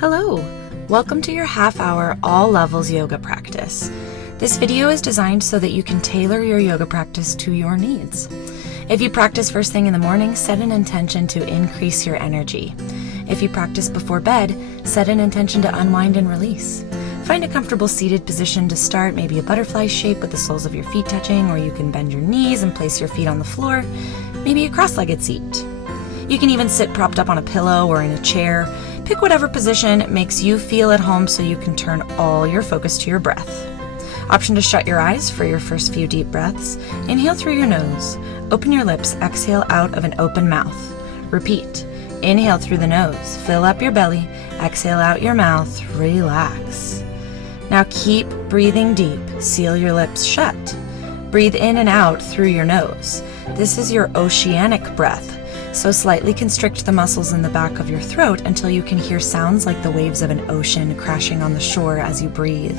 Hello! Welcome to your half-hour all levels yoga practice. This video is designed so that you can tailor your yoga practice to your needs. If you practice first thing in the morning, set an intention to increase your energy. If you practice before bed, set an intention to unwind and release. Find a comfortable seated position to start, maybe a butterfly shape with the soles of your feet touching, or you can bend your knees and place your feet on the floor, maybe a cross-legged seat. You can even sit propped up on a pillow or in a chair. Pick whatever position makes you feel at home so you can turn all your focus to your breath. Option to shut your eyes for your first few deep breaths. Inhale through your nose. Open your lips. Exhale out of an open mouth. Repeat. Inhale through the nose. Fill up your belly. Exhale out your mouth. Relax. Now keep breathing deep. Seal your lips shut. Breathe in and out through your nose. This is your oceanic breath. So slightly constrict the muscles in the back of your throat until you can hear sounds like the waves of an ocean crashing on the shore as you breathe.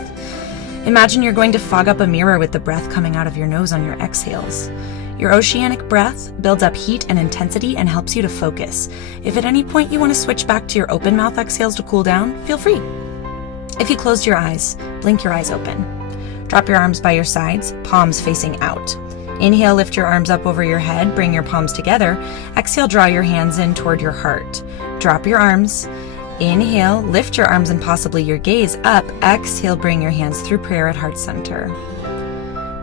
Imagine you're going to fog up a mirror with the breath coming out of your nose on your exhales. Your oceanic breath builds up heat and intensity and helps you to focus. If at any point you want to switch back to your open mouth exhales to cool down, feel free. If you closed your eyes, blink your eyes open. Drop your arms by your sides, palms facing out. Inhale, lift your arms up over your head, bring your palms together. Exhale, draw your hands in toward your heart. Drop your arms. Inhale, lift your arms and possibly your gaze up. Exhale, bring your hands through prayer at heart center.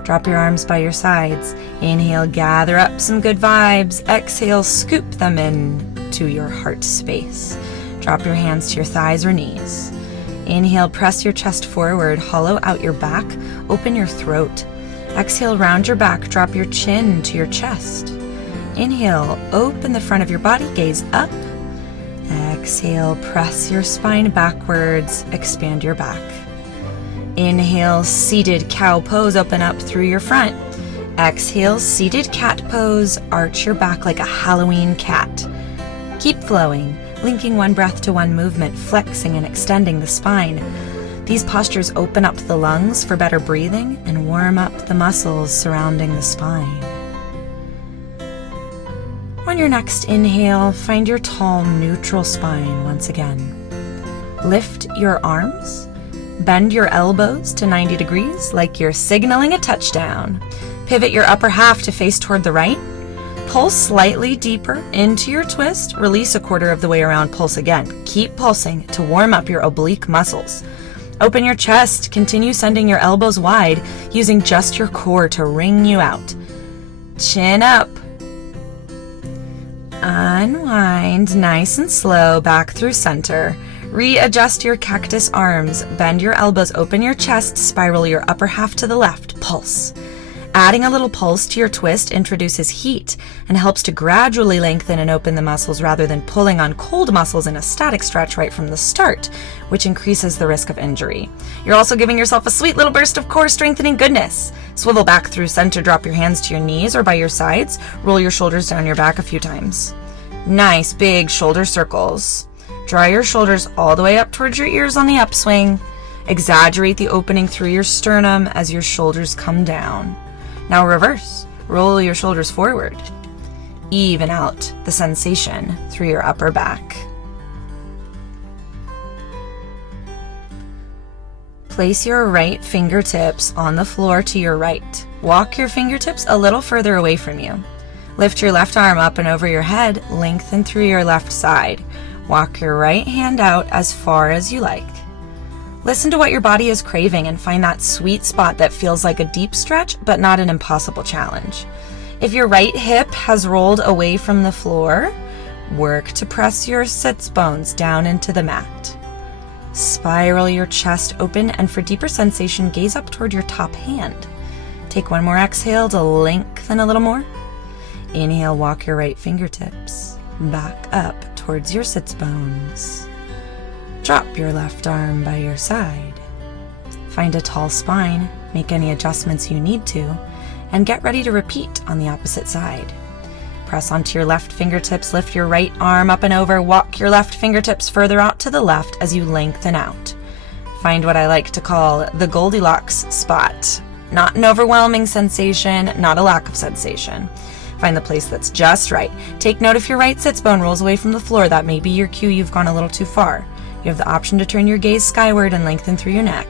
Drop your arms by your sides. Inhale, gather up some good vibes. Exhale, scoop them in to your heart space. Drop your hands to your thighs or knees. Inhale, press your chest forward, hollow out your back, open your throat. Exhale, round your back, drop your chin to your chest. Inhale, open the front of your body, gaze up. Exhale, press your spine backwards, expand your back. Inhale, seated cow pose, open up through your front. Exhale, seated cat pose, arch your back like a Halloween cat. Keep flowing, linking one breath to one movement, flexing and extending the spine. These postures open up the lungs for better breathing and warm up the muscles surrounding the spine. On your next inhale, find your tall, neutral spine once again. Lift your arms, bend your elbows to 90 degrees like you're signaling a touchdown. Pivot your upper half to face toward the right. Pulse slightly deeper into your twist. Release a quarter of the way around, pulse again. Keep pulsing to warm up your oblique muscles. Open your chest, continue sending your elbows wide, using just your core to wring you out. Chin up. Unwind, nice and slow, back through center. Readjust your cactus arms, bend your elbows, open your chest, spiral your upper half to the left, pulse. Adding a little pulse to your twist introduces heat and helps to gradually lengthen and open the muscles rather than pulling on cold muscles in a static stretch right from the start, which increases the risk of injury. You're also giving yourself a sweet little burst of core strengthening goodness. Swivel back through center, drop your hands to your knees or by your sides, roll your shoulders down your back a few times. Nice big shoulder circles. Draw your shoulders all the way up towards your ears on the upswing. Exaggerate the opening through your sternum as your shoulders come down. Now reverse, roll your shoulders forward. Even out the sensation through your upper back. Place your right fingertips on the floor to your right. Walk your fingertips a little further away from you. Lift your left arm up and over your head, lengthen through your left side. Walk your right hand out as far as you like. Listen to what your body is craving and find that sweet spot that feels like a deep stretch, but not an impossible challenge. If your right hip has rolled away from the floor, work to press your sits bones down into the mat. Spiral your chest open, and for deeper sensation, gaze up toward your top hand. Take one more exhale to lengthen a little more. Inhale, walk your right fingertips back up towards your sits bones. Drop your left arm by your side. Find a tall spine, make any adjustments you need to, and get ready to repeat on the opposite side. Press onto your left fingertips, lift your right arm up and over, walk your left fingertips further out to the left as you lengthen out. Find what I like to call the Goldilocks spot. Not an overwhelming sensation, not a lack of sensation. Find the place that's just right. Take note if your right sits bone rolls away from the floor. That may be your cue you've gone a little too far. You have the option to turn your gaze skyward and lengthen through your neck.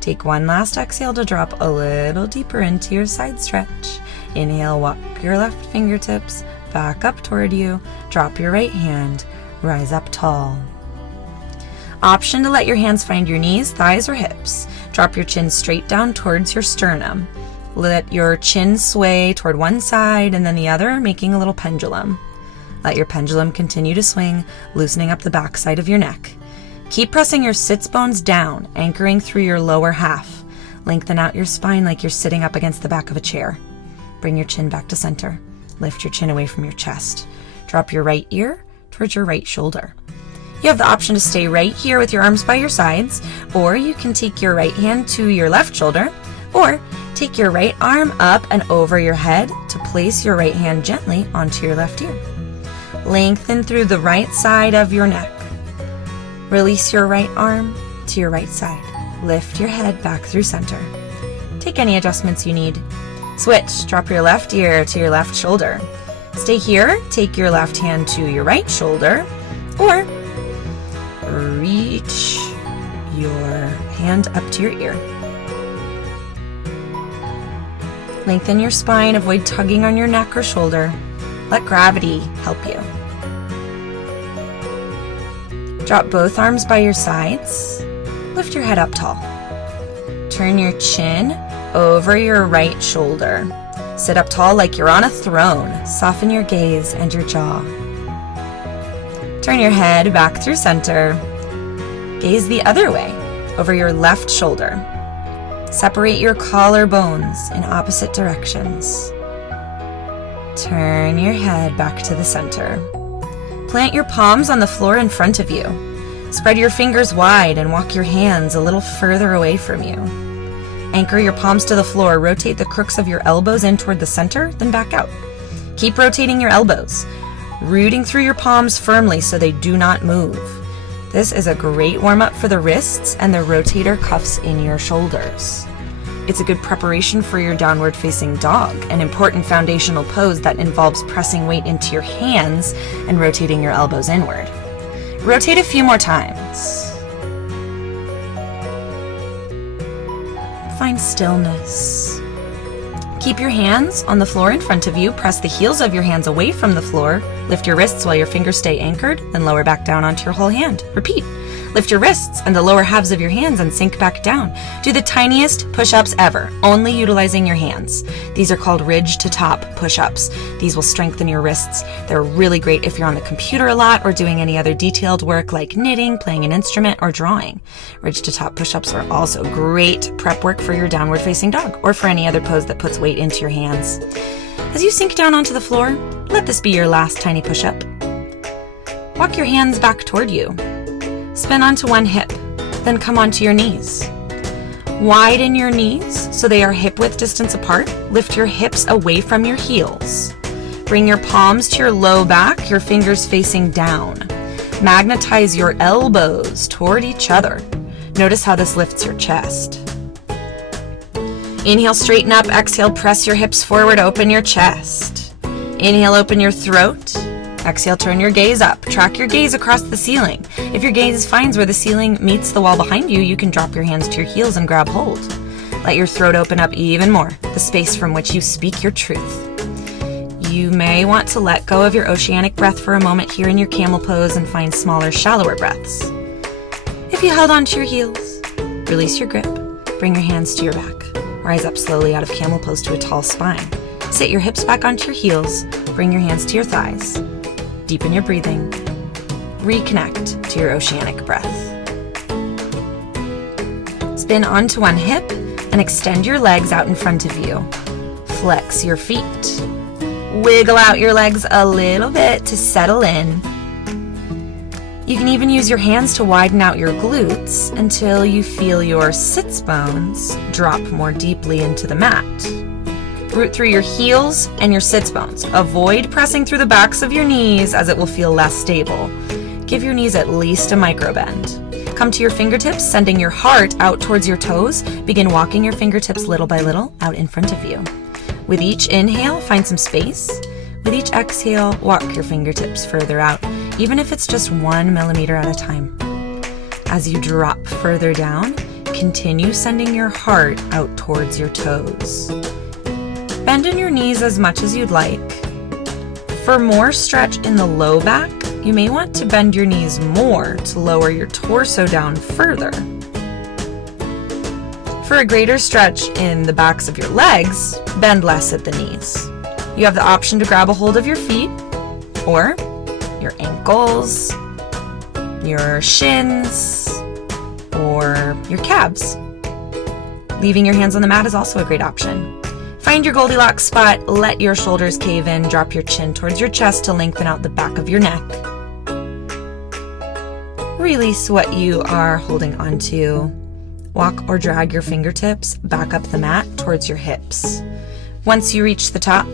Take one last exhale to drop a little deeper into your side stretch. Inhale, walk your left fingertips back up toward you. Drop your right hand, rise up tall. Option to let your hands find your knees, thighs, or hips. Drop your chin straight down towards your sternum. Let your chin sway toward one side and then the other, making a little pendulum. Let your pendulum continue to swing, loosening up the back side of your neck. Keep pressing your sits bones down, anchoring through your lower half. Lengthen out your spine like you're sitting up against the back of a chair. Bring your chin back to center. Lift your chin away from your chest. Drop your right ear towards your right shoulder. You have the option to stay right here with your arms by your sides, or you can take your right hand to your left shoulder, or take your right arm up and over your head to place your right hand gently onto your left ear. Lengthen through the right side of your neck. Release your right arm to your right side. Lift your head back through center. Take any adjustments you need. Switch, drop your left ear to your left shoulder. Stay here, take your left hand to your right shoulder, or reach your hand up to your ear. Lengthen your spine, avoid tugging on your neck or shoulder. Let gravity help you. Drop both arms by your sides. Lift your head up tall. Turn your chin over your right shoulder. Sit up tall like you're on a throne. Soften your gaze and your jaw. Turn your head back through center. Gaze the other way, over your left shoulder. Separate your collarbones in opposite directions. Turn your head back to the center. Plant your palms on the floor in front of you. Spread your fingers wide and walk your hands a little further away from you. Anchor your palms to the floor. Rotate the crooks of your elbows in toward the center, then back out. Keep rotating your elbows, rooting through your palms firmly so they do not move. This is a great warm-up for the wrists and the rotator cuffs in your shoulders. It's a good preparation for your downward facing dog, an important foundational pose that involves pressing weight into your hands and rotating your elbows inward. Rotate a few more times. Find stillness. Keep your hands on the floor in front of you. Press the heels of your hands away from the floor. Lift your wrists while your fingers stay anchored, then lower back down onto your whole hand. Repeat. Lift your wrists and the lower halves of your hands and sink back down. Do the tiniest push-ups ever, only utilizing your hands. These are called ridge to top push-ups. These will strengthen your wrists. They're really great if you're on the computer a lot or doing any other detailed work like knitting, playing an instrument, or drawing. Ridge to top push-ups are also great prep work for your downward facing dog or for any other pose that puts weight into your hands. As you sink down onto the floor, let this be your last tiny push-up. Walk your hands back toward you. Spin onto one hip, then come onto your knees. Widen your knees so they are hip-width distance apart. Lift your hips away from your heels. Bring your palms to your low back, your fingers facing down. Magnetize your elbows toward each other. Notice how this lifts your chest. Inhale, straighten up. Exhale, press your hips forward, open your chest. Inhale, open your throat. Exhale, turn your gaze up. Track your gaze across the ceiling. If your gaze finds where the ceiling meets the wall behind you, you can drop your hands to your heels and grab hold. Let your throat open up even more, the space from which you speak your truth. You may want to let go of your oceanic breath for a moment here in your camel pose and find smaller, shallower breaths. If you held onto your heels, release your grip. Bring your hands to your back. Rise up slowly out of camel pose to a tall spine. Sit your hips back onto your heels. Bring your hands to your thighs. Deepen your breathing. Reconnect to your oceanic breath. Spin onto one hip and extend your legs out in front of you. Flex your feet. Wiggle out your legs a little bit to settle in. You can even use your hands to widen out your glutes until you feel your sits bones drop more deeply into the mat. Root through your heels and your sits bones. Avoid pressing through the backs of your knees as it will feel less stable. Give your knees at least a micro bend. Come to your fingertips, sending your heart out towards your toes. Begin walking your fingertips little by little out in front of you. With each inhale, find some space. With each exhale, walk your fingertips further out, even if it's just 1 millimeter at a time. As you drop further down, continue sending your heart out towards your toes. Bend in your knees as much as you'd like. For more stretch in the low back, you may want to bend your knees more to lower your torso down further. For a greater stretch in the backs of your legs, bend less at the knees. You have the option to grab a hold of your feet, or your ankles, your shins, or your calves. Leaving your hands on the mat is also a great option. Find your Goldilocks spot, let your shoulders cave in, drop your chin towards your chest to lengthen out the back of your neck. Release what you are holding onto. Walk or drag your fingertips back up the mat towards your hips. Once you reach the top,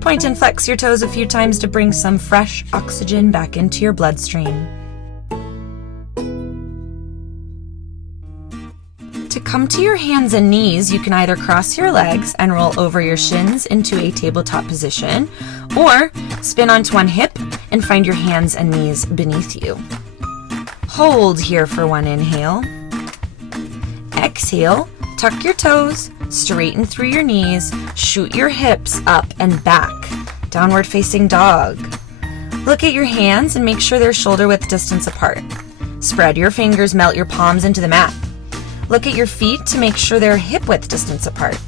point and flex your toes a few times to bring some fresh oxygen back into your bloodstream. To come to your hands and knees, you can either cross your legs and roll over your shins into a tabletop position, or spin onto one hip and find your hands and knees beneath you. Hold here for one inhale. Exhale, tuck your toes, straighten through your knees, shoot your hips up and back. Downward facing dog. Look at your hands and make sure they're shoulder width distance apart. Spread your fingers, melt your palms into the mat. Look at your feet to make sure they're hip width distance apart.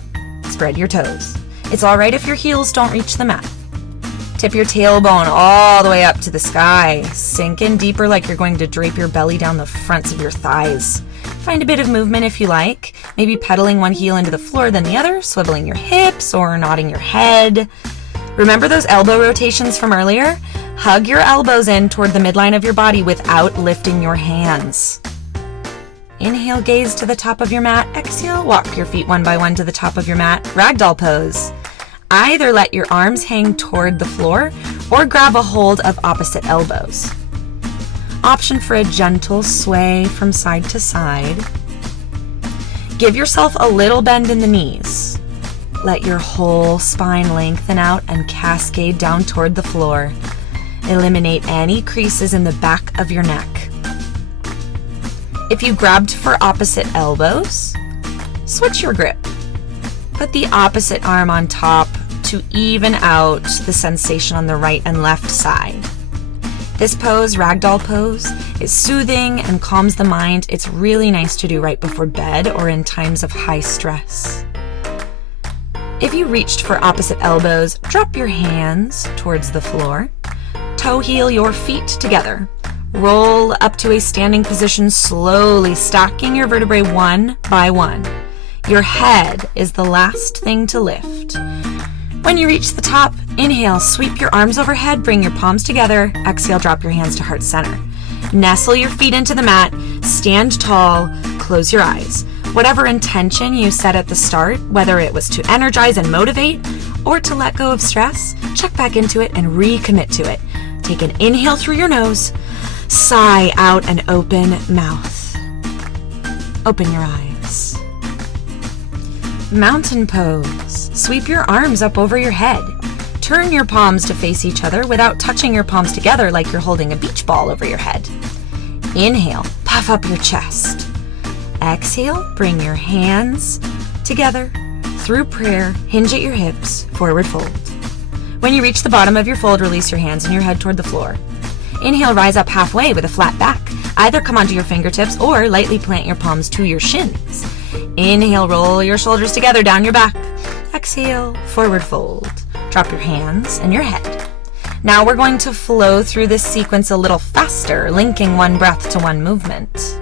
Spread your toes. It's all right if your heels don't reach the mat. Tip your tailbone all the way up to the sky. Sink in deeper like you're going to drape your belly down the fronts of your thighs. Find a bit of movement if you like, maybe pedaling one heel into the floor then the other, swiveling your hips or nodding your head. Remember those elbow rotations from earlier? Hug your elbows in toward the midline of your body without lifting your hands. Inhale, gaze to the top of your mat. Exhale, walk your feet one by one to the top of your mat. Ragdoll pose. Either let your arms hang toward the floor or grab a hold of opposite elbows. Option for a gentle sway from side to side. Give yourself a little bend in the knees. Let your whole spine lengthen out and cascade down toward the floor. Eliminate any creases in the back of your neck. If you grabbed for opposite elbows, switch your grip. Put the opposite arm on top to even out the sensation on the right and left side. This pose, ragdoll pose, is soothing and calms the mind. It's really nice to do right before bed or in times of high stress. If you reached for opposite elbows, drop your hands towards the floor. Toe heel your feet together. Roll up to a standing position, slowly stacking your vertebrae one by one. Your head is the last thing to lift. When you reach the top, inhale, sweep your arms overhead, bring your palms together. Exhale, drop your hands to heart center. Nestle your feet into the mat, stand tall, close your eyes. Whatever intention you set at the start, whether it was to energize and motivate or to let go of stress, check back into it and recommit to it. Take an inhale through your nose, sigh out and open mouth. Open your eyes. Mountain pose. Sweep your arms up over your head. Turn your palms to face each other without touching your palms together like you're holding a beach ball over your head. Inhale, puff up your chest. Exhale, bring your hands together. Through prayer, hinge at your hips, forward fold. When you reach the bottom of your fold, release your hands and your head toward the floor. Inhale, rise up halfway with a flat back. Either come onto your fingertips or lightly plant your palms to your shins. Inhale, roll your shoulders together down your back. Exhale, forward fold. Drop your hands and your head. Now we're going to flow through this sequence a little faster, linking one breath to one movement.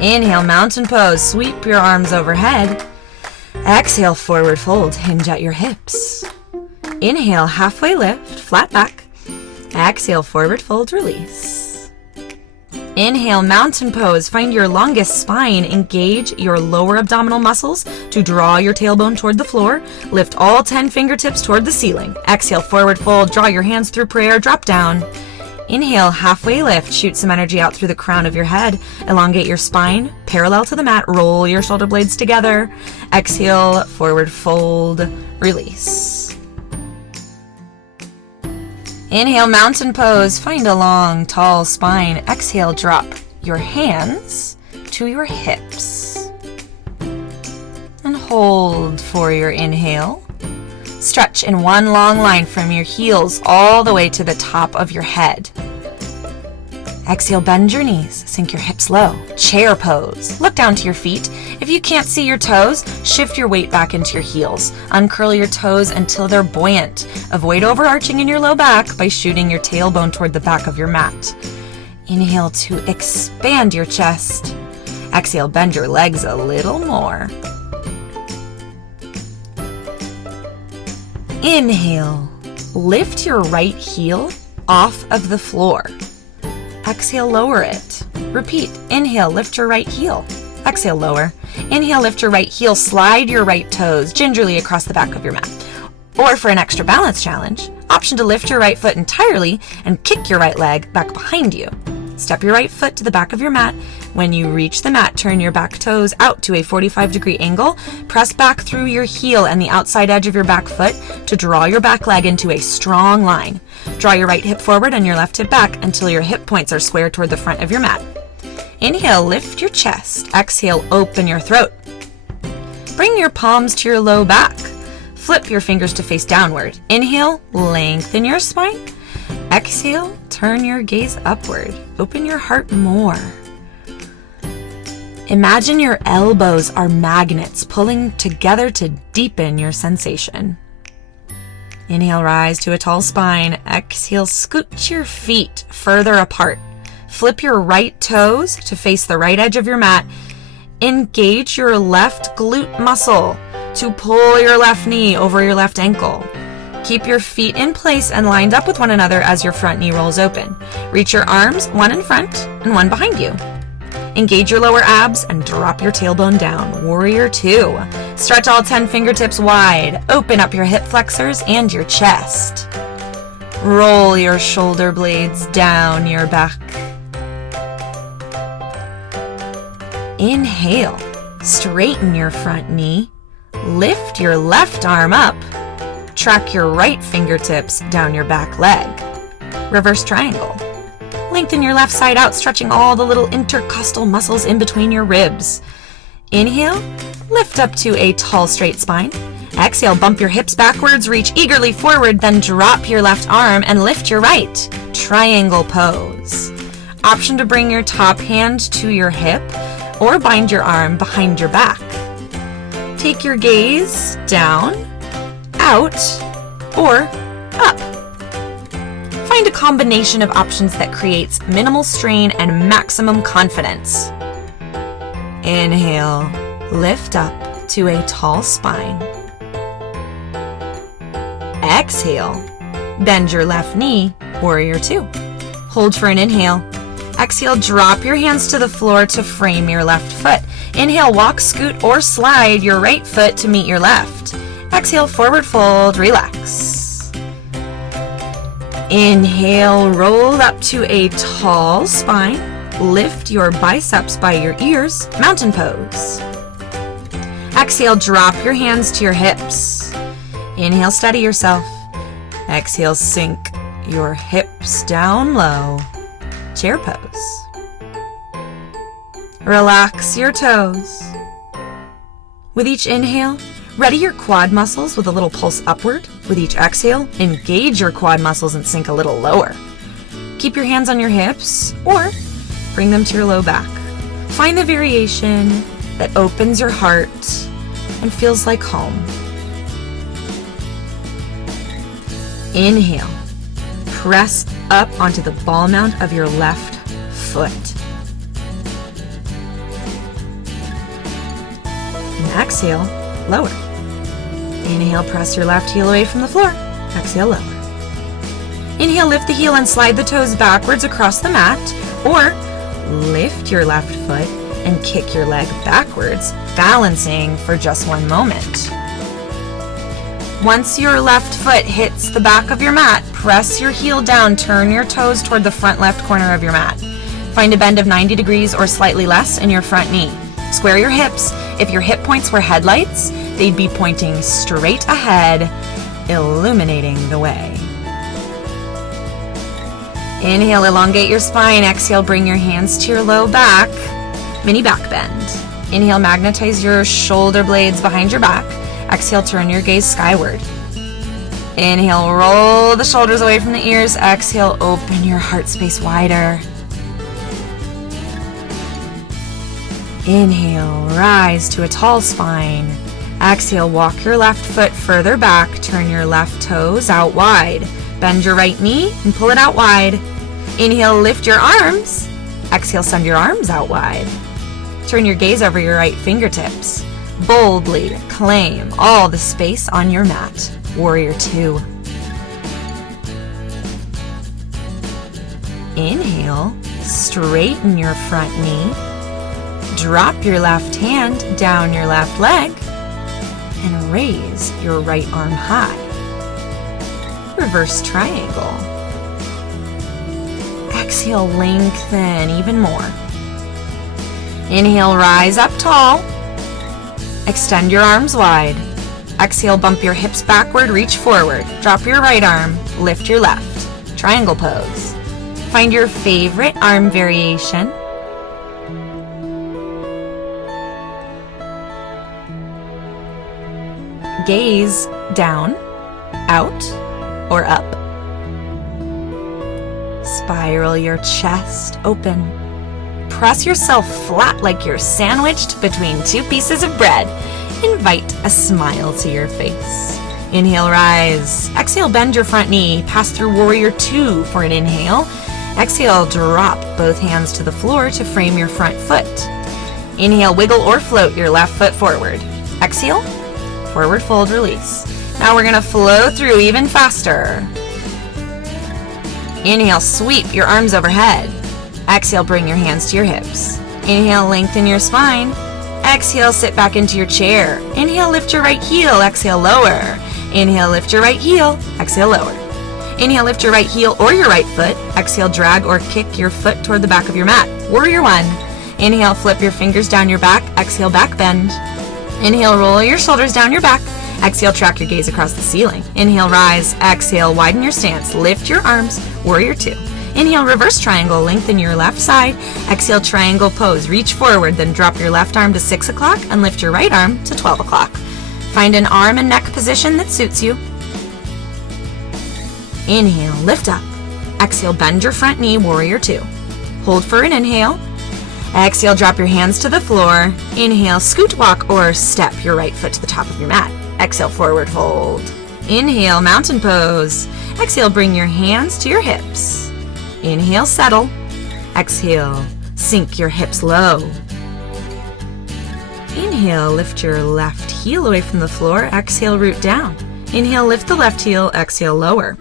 Inhale, mountain pose. Sweep your arms overhead. Exhale, forward fold. Hinge at your hips. Inhale, halfway lift, flat back. Exhale, forward fold, release. Inhale, mountain pose. Find your longest spine. Engage your lower abdominal muscles to draw your tailbone toward the floor. Lift all 10 fingertips toward the ceiling. Exhale, forward fold. Draw your hands through prayer. Drop down. Inhale, halfway lift. Shoot some energy out through the crown of your head. Elongate your spine. Parallel to the mat. Roll your shoulder blades together. Exhale, forward fold. Release. Inhale, mountain pose. Find a long, tall spine. Exhale, drop your hands to your hips. And hold for your inhale. Stretch in one long line from your heels all the way to the top of your head. Exhale, bend your knees, sink your hips low, chair pose. Look down to your feet. If you can't see your toes, shift your weight back into your heels. Uncurl your toes until they're buoyant. Avoid overarching in your low back by shooting your tailbone toward the back of your mat. Inhale to expand your chest. Exhale, bend your legs a little more. Inhale, lift your right heel off of the floor. Exhale, lower it. Repeat. Inhale, lift your right heel. Exhale, lower. Inhale, lift your right heel, slide your right toes gingerly across the back of your mat. Or for an extra balance challenge, option to lift your right foot entirely and kick your right leg back behind you. Step your right foot to the back of your mat. When you reach the mat, turn your back toes out to a 45-degree angle. Press back through your heel and the outside edge of your back foot to draw your back leg into a strong line. Draw your right hip forward and your left hip back until your hip points are square toward the front of your mat. Inhale, lift your chest. Exhale, open your throat. Bring your palms to your low back. Flip your fingers to face downward. Inhale, lengthen your spine. Exhale, turn your gaze upward. Open your heart more. Imagine your elbows are magnets pulling together to deepen your sensation. Inhale, rise to a tall spine. Exhale, scoot your feet further apart. Flip your right toes to face the right edge of your mat. Engage your left glute muscle to pull your left knee over your left ankle. Keep your feet in place and lined up with one another as your front knee rolls open. Reach your arms, one in front and one behind you. Engage your lower abs and drop your tailbone down. Warrior 2. Stretch all 10 fingertips wide. Open up your hip flexors and your chest. Roll your shoulder blades down your back. Inhale. Straighten your front knee. Lift your left arm up. Track your right fingertips down your back leg. Reverse triangle. Lengthen your left side out, stretching all the little intercostal muscles in between your ribs. Inhale, lift up to a tall straight spine. Exhale, bump your hips backwards, reach eagerly forward, then drop your left arm and lift your right. Triangle pose. Option to bring your top hand to your hip or bind your arm behind your back. Take your gaze down, out, or up. Find a combination of options that creates minimal strain and maximum confidence. Inhale, lift up to a tall spine. Exhale, bend your left knee, Warrior 2. Hold for an inhale. Exhale, drop your hands to the floor to frame your left foot. Inhale, walk, scoot, or slide your right foot to meet your left. Exhale, forward fold, relax. Inhale, roll up to a tall spine. Lift your biceps by your ears, mountain pose. Exhale, drop your hands to your hips. Inhale, steady yourself. Exhale, sink your hips down low, chair pose. Relax your toes. With each inhale, ready your quad muscles with a little pulse upward. With each exhale, engage your quad muscles and sink a little lower. Keep your hands on your hips or bring them to your low back. Find the variation that opens your heart and feels like home. Inhale. Press up onto the ball mount of your left foot. And exhale, lower. Inhale, press your left heel away from the floor. Exhale, lower. Inhale, lift the heel and slide the toes backwards across the mat, or lift your left foot and kick your leg backwards, balancing for just one moment. Once your left foot hits the back of your mat, press your heel down, turn your toes toward the front left corner of your mat. Find a bend of 90 degrees or slightly less in your front knee. Square your hips. If your hip points were headlights, they'd be pointing straight ahead, illuminating the way. Inhale, elongate your spine. Exhale, bring your hands to your low back. Mini back bend. Inhale, magnetize your shoulder blades behind your back. Exhale, turn your gaze skyward. Inhale, roll the shoulders away from the ears. Exhale, open your heart space wider. Inhale, rise to a tall spine. Exhale, walk your left foot further back. Turn your left toes out wide. Bend your right knee and pull it out wide. Inhale, lift your arms. Exhale, send your arms out wide. Turn your gaze over your right fingertips. Boldly claim all the space on your mat. Warrior 2. Inhale, straighten your front knee. Drop your left hand down your left leg and raise your right arm high. Reverse triangle. Exhale, lengthen even more. Inhale, rise up tall. Extend your arms wide. Exhale, bump your hips backward, reach forward. Drop your right arm, lift your left. Triangle pose. Find your favorite arm variation. Gaze down, out, or up. Spiral your chest open. Press yourself flat like you're sandwiched between two pieces of bread. Invite a smile to your face. Inhale, rise. Exhale, bend your front knee. Pass through Warrior 2 for an inhale. Exhale, drop both hands to the floor to frame your front foot. Inhale, wiggle or float your left foot forward. Exhale, forward fold, release. Now we're going to flow through even faster. Inhale, sweep your arms overhead. Exhale, bring your hands to your hips. Inhale, lengthen your spine. Exhale, sit back into your chair. Inhale, lift your right heel. Exhale, lower. Inhale, lift your right heel. Exhale, lower. Inhale, lift your right heel or your right foot. Exhale, drag or kick your foot toward the back of your mat. Warrior 1. Inhale, flip your fingers down your back. Exhale, back bend. Inhale, roll your shoulders down your back. Exhale, track your gaze across the ceiling. Inhale, rise. Exhale, widen your stance. Lift your arms. Warrior 2. Inhale, reverse triangle. Lengthen your left side. Exhale, triangle pose. Reach forward, then drop your left arm to 6 o'clock and lift your right arm to 12 o'clock. Find an arm and neck position that suits you. Inhale, lift up. Exhale, bend your front knee. Warrior 2. Hold for an inhale. Exhale, drop your hands to the floor. Inhale, scoot, walk, or step your right foot to the top of your mat. Exhale, forward fold. Inhale, mountain pose. Exhale, bring your hands to your hips. Inhale, settle. Exhale, sink your hips low. Inhale, lift your left heel away from the floor. Exhale, root down. Inhale, lift the left heel. Exhale, lower.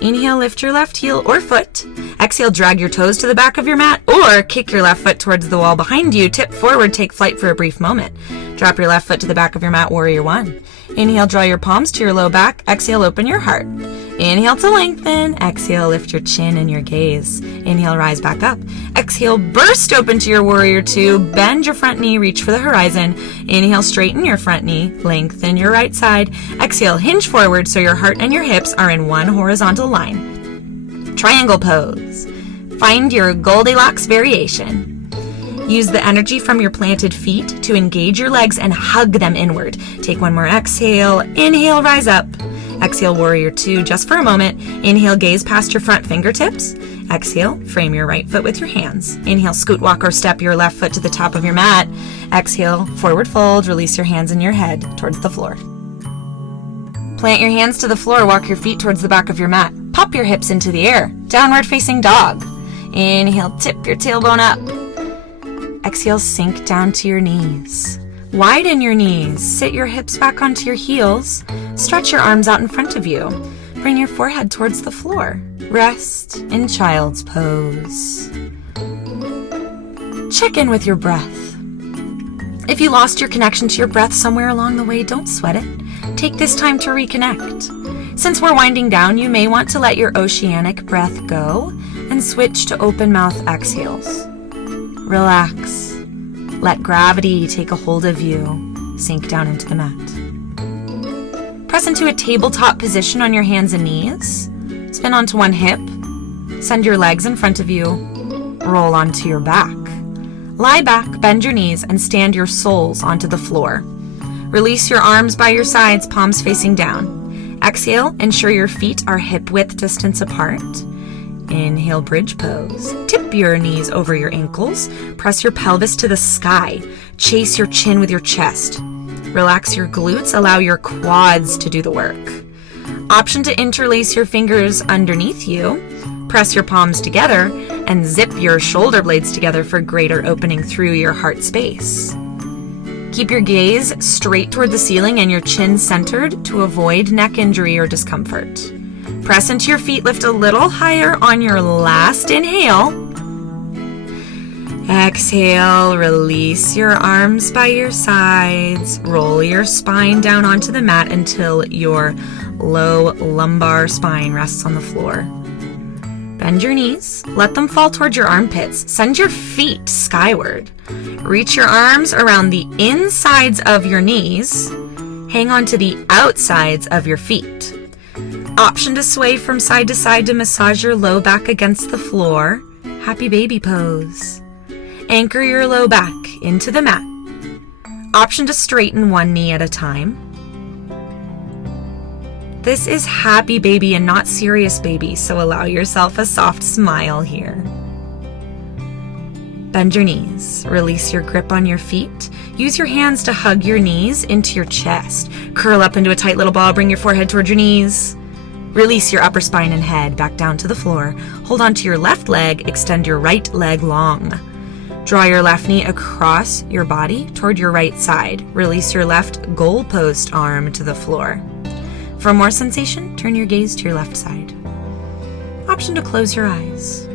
Inhale, lift your left heel or foot. Exhale, drag your toes to the back of your mat or kick your left foot towards the wall behind you. Tip forward, take flight for a brief moment. Drop your left foot to the back of your mat, Warrior 1. Inhale, draw your palms to your low back. Exhale, open your heart. Inhale to lengthen. Exhale, lift your chin and your gaze. Inhale, rise back up. Exhale, burst open to your Warrior 2. Bend your front knee, reach for the horizon. Inhale, straighten your front knee. Lengthen your right side. Exhale, hinge forward so your heart and your hips are in one horizontal line. Triangle pose. Find your Goldilocks variation. Use the energy from your planted feet to engage your legs and hug them inward. Take one more exhale. Inhale, rise up. Exhale, Warrior 2, just for a moment. Inhale, gaze past your front fingertips. Exhale, frame your right foot with your hands. Inhale, scoot, walk, or step your left foot to the top of your mat. Exhale, forward fold, release your hands and your head towards the floor. Plant your hands to the floor, walk your feet towards the back of your mat. Pop your hips into the air, downward facing dog. Inhale, tip your tailbone up. Exhale, sink down to your knees. Widen your knees, sit your hips back onto your heels. Stretch your arms out in front of you. Bring your forehead towards the floor. Rest in child's pose. Check in with your breath. If you lost your connection to your breath somewhere along the way, don't sweat it. Take this time to reconnect. Since we're winding down, you may want to let your oceanic breath go and switch to open mouth exhales. Relax. Let gravity take a hold of you. Sink down into the mat. Press into a tabletop position on your hands and knees. Spin onto one hip. Send your legs in front of you. Roll onto your back. Lie back, bend your knees, and stand your soles onto the floor. Release your arms by your sides, palms facing down. Exhale, ensure your feet are hip-width distance apart. Inhale, bridge pose. Tip your knees over your ankles. Press your pelvis to the sky. Chase your chin with your chest. Relax your glutes. Allow your quads to do the work. Option to interlace your fingers underneath you. Press your palms together and zip your shoulder blades together for greater opening through your heart space. Keep your gaze straight toward the ceiling and your chin centered to avoid neck injury or discomfort. Press into your feet, lift a little higher on your last inhale. Exhale, release your arms by your sides. Roll your spine down onto the mat until your low lumbar spine rests on the floor. Bend your knees, let them fall towards your armpits. Send your feet skyward. Reach your arms around the insides of your knees. Hang on to the outsides of your feet. Option to sway from side to side to massage your low back against the floor. Happy baby pose. Anchor your low back into the mat. Option to straighten one knee at a time. This is happy baby and not serious baby, so allow yourself a soft smile here. Bend your knees. Release your grip on your feet. Use your hands to hug your knees into your chest. Curl up into a tight little ball. Bring your forehead towards your knees. Release your upper spine and head back down to the floor. Hold on to your left leg. Extend your right leg long. Draw your left knee across your body toward your right side. Release your left goalpost arm to the floor. For more sensation, turn your gaze to your left side. Option to close your eyes.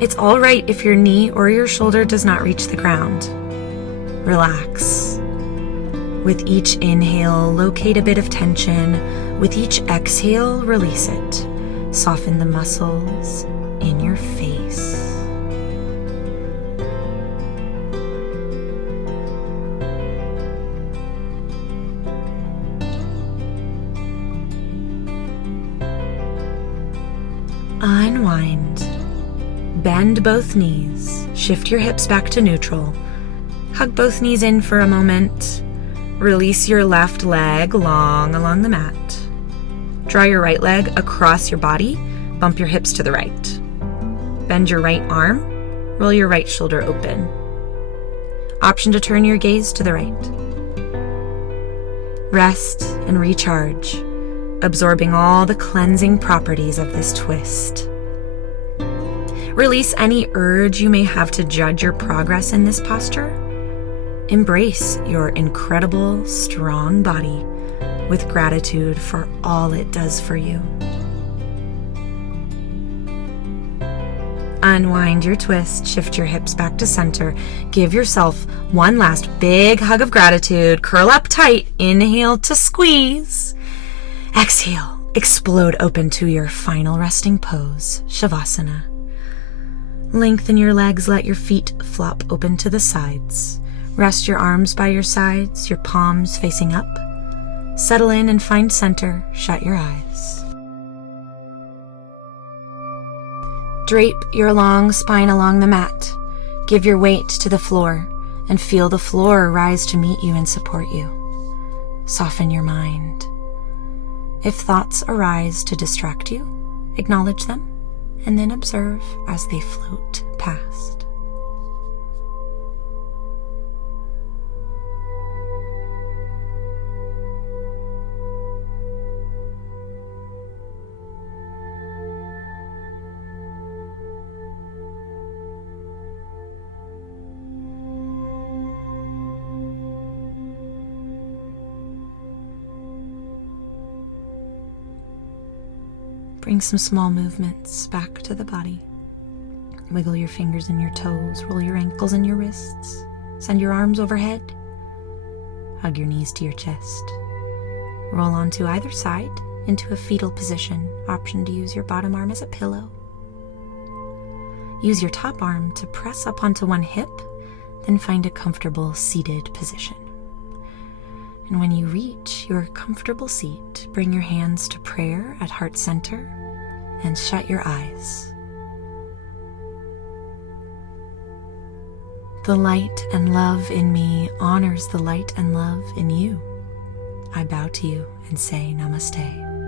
It's all right if your knee or your shoulder does not reach the ground. Relax. With each inhale, locate a bit of tension. With each exhale, release it. Soften the muscles in your face. Unwind. Bend both knees. Shift your hips back to neutral. Hug both knees in for a moment. Release your left leg long along the mat. Draw your right leg across your body. Bump your hips to the right. Bend your right arm. Roll your right shoulder open. Option to turn your gaze to the right. Rest and recharge, absorbing all the cleansing properties of this twist. Release any urge you may have to judge your progress in this posture. Embrace your incredible, strong body with gratitude for all it does for you. Unwind your twist, shift your hips back to center. Give yourself one last big hug of gratitude. Curl up tight. Inhale to squeeze. Exhale, explode open to your final resting pose, Shavasana. Lengthen your legs, let your feet flop open to the sides. Rest your arms by your sides, your palms facing up. Settle in and find center, shut your eyes. Drape your long spine along the mat. Give your weight to the floor and feel the floor rise to meet you and support you. Soften your mind. If thoughts arise to distract you, acknowledge them and then observe as they float past. Bring some small movements back to the body. Wiggle your fingers and your toes, roll your ankles and your wrists. Send your arms overhead. Hug your knees to your chest. Roll onto either side into a fetal position. Option to use your bottom arm as a pillow. Use your top arm to press up onto one hip, then find a comfortable seated position. And when you reach your comfortable seat, bring your hands to prayer at heart center and shut your eyes. The light and love in me honors the light and love in you. I bow to you and say namaste.